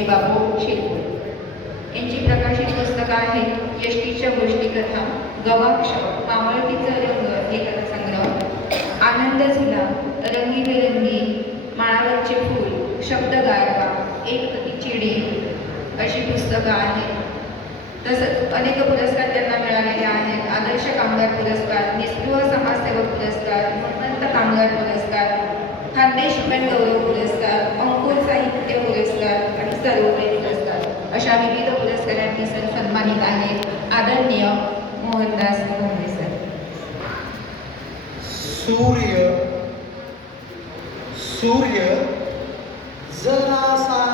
हे बाबू शिरपूर यांची प्रकाशित पुस्तकं आहेत यष्टीच्या गोष्टी कथा गवाक्ष मावळतीचा रंग हे कथासंग्रह आनंद झुला रंगीबेरंगी माळावरचे फूल शब्द गायका एक चिडी अशी पुस्तकं आहेत. तसंच अनेक पुरस्कार त्यांना मिळालेले आहेत. आदर्श कामगार पुरस्कार निस्पृह समाजसेवक पुरस्कार श्रीमंत कामगार पुरस्कार खानदेश गौरव पुरस्कार अंकुर साहित्य पुरस्कार आणि सर्वोदय पुरस्कार अशा विविध पुरस्कारांनी सर सन्मानित आहेत आदरणीय मोहनदास मोहने सर. सूर्य सूर्य जरासा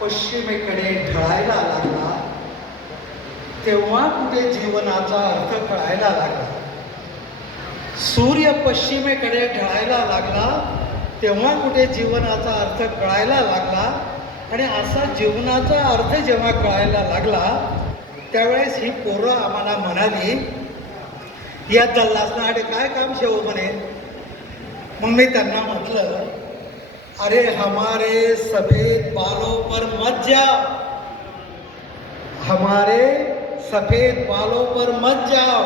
पश्चिमेकडे ढळायला लागला. तेव्हा कुठे जीवनाचा अर्थ कळायला लागला. सूर्य पश्चिमेकडे ढळायला लागला. तेव्हा कुठे जीवनाचा अर्थ कळायला लागला. आणि असा जीवनाचा अर्थ जेव्हा कळायला लागला त्यावेळेस ही पोरं आम्हाला म्हणाली या दल्लासनाकडे काय काम शेव हो म्हणे? मग मी त्यांना म्हटलं अरे हमारे सफेद बालों पर मत जा. हमारे सफेद बालों पर मत जाओ।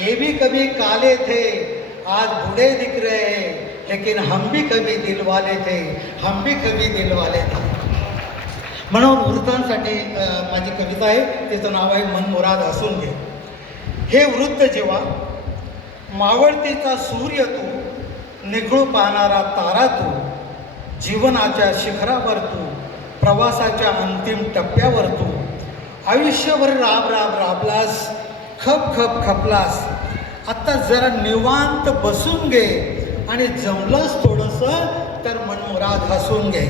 ये भी कभी काले थे आज बूढ़े दिख रहे हैं लेकिन हम भी कभी दिल वाले थे हम भी कभी दिल वाले थे। म्हणून वृत्तांसाठी माझी कविता आहे तिचं नाव आहे मन मुराद असून घे. हे वृत्त जेव्हा मावळतीचा सूर्य तू निघळू पाहणारा तारा तू जीवनाच्या शिखरावर तू प्रवासाच्या अंतिम टप्प्यावर तू आयुष्यभर राब राब राबलास खप खप खपलास आत्ता जरा निवांत बसून घे आणि जमलंच थोडंसं तर मनमुराद हसून घे.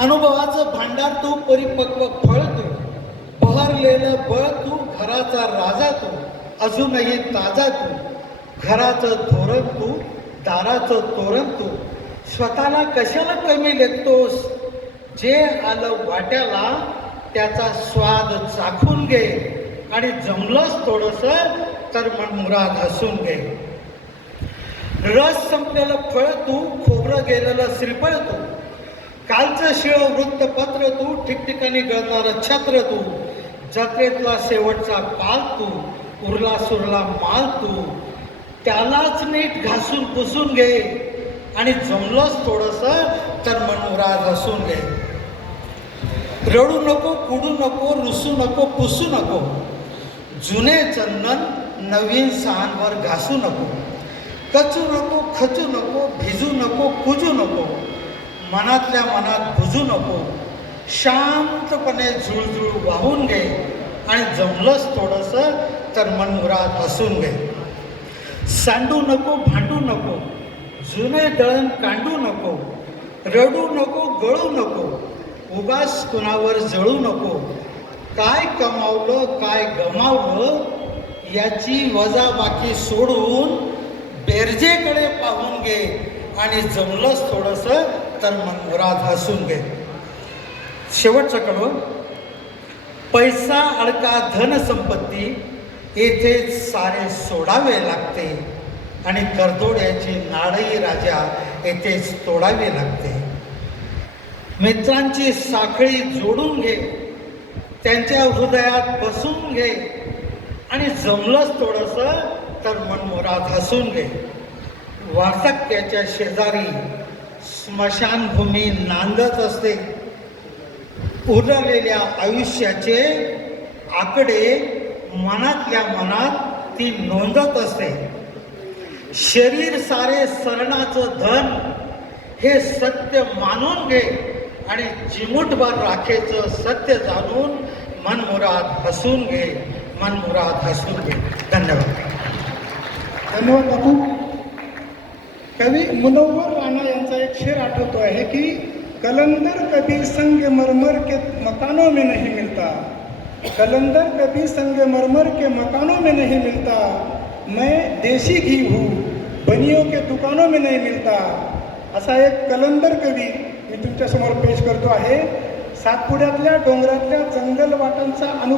अनुभवाचं भांडार तू परिपक्व फळ तू. बहरलेलं बळ तू घराचा राजा तू. अजूनही ताजा तू. घराचं धोरण तू दाराचं तोरण तू. स्वतःला कशाला कमी लेखतोस? जे आलं वाट्याला त्याचा स्वाद चाखून घे. आणि जमलंच थोडंसं तर मनमुराद हसून घे. रस संपलेलं फळ तू खोबरं गेलेलं श्रीफळ तू. कालचं शिळ वृत्तपत्र तू ठिकठिकाणी गळणारं छत्र तू जत्रेतला शेवटचा पाल तू उरला सुरला माल तू त्यालाच नीट घासून पुसून घे आणि जमलंच थोडंसं तर मनोरा हसून घे. रडू नको कुडू नको रुसू नको पुसू नको. जुने चंदन नवीन सहांवर घासू नको. कचू नको खचू नको भिजू नको कुजू नको. मनातल्या मनात बुजू नको. शांतपणे झुळझुळ वाहून घे आणि जमलंच थोडंसं तर मनमुरात हसून घे. सांडू नको भांडू नको. जुने दळण कांडू नको. रडू नको गळू नको. उगास कुणावर जळू नको. काय कमावलं काय गमावलं याची वजाबाकी सोडून बेरजेकडे पाहून घे. आणि जमलंच थोडंसं तर मनमुराद हसून घे. शेवटचं कडवं पैसा अडका धनसंपत्ती येथे सारे सोडावे लागते. आणि करदोड्याची नाडई राजा येथेच तोडावी लागते. मित्रांची साखळी जोडून घे. त्यांच्या हृदयात बसून घे. आणि जमलंच थोडंसं तर मनमोरात हसून घे. वार्धक्याच्या शेजारी स्मशानभूमी नांदत असते. उरलेल्या आयुष्याचे आकडे मनातल्या मनात ती नोंदत असते. शरीर सारे सरणाचं धन हे सत्य मानून घे आणि चिमुटभर राखेचं सत्य जाणून मनमुराद हसून घे. मनमुराद हसून घे. धन्यवाद. धन्यवाद बापू. कवी मुनव्वर राणा यांचा एक शेर आठवतो आहे की कलंदर कभी संग मरमर के मकानों में नहीं मिलता. कलंदर कभी संग मरमर के मकानों में नहीं मिलता. मैं देशी घी हूँ बनियों के दुकानों में नहीं मिलता. असा एक कलंदर कवी मी तुमच्यासमोर पेश करतो आहे. सातपुड्यातल्या डोंगरातल्या जंगल वाटांचा अनु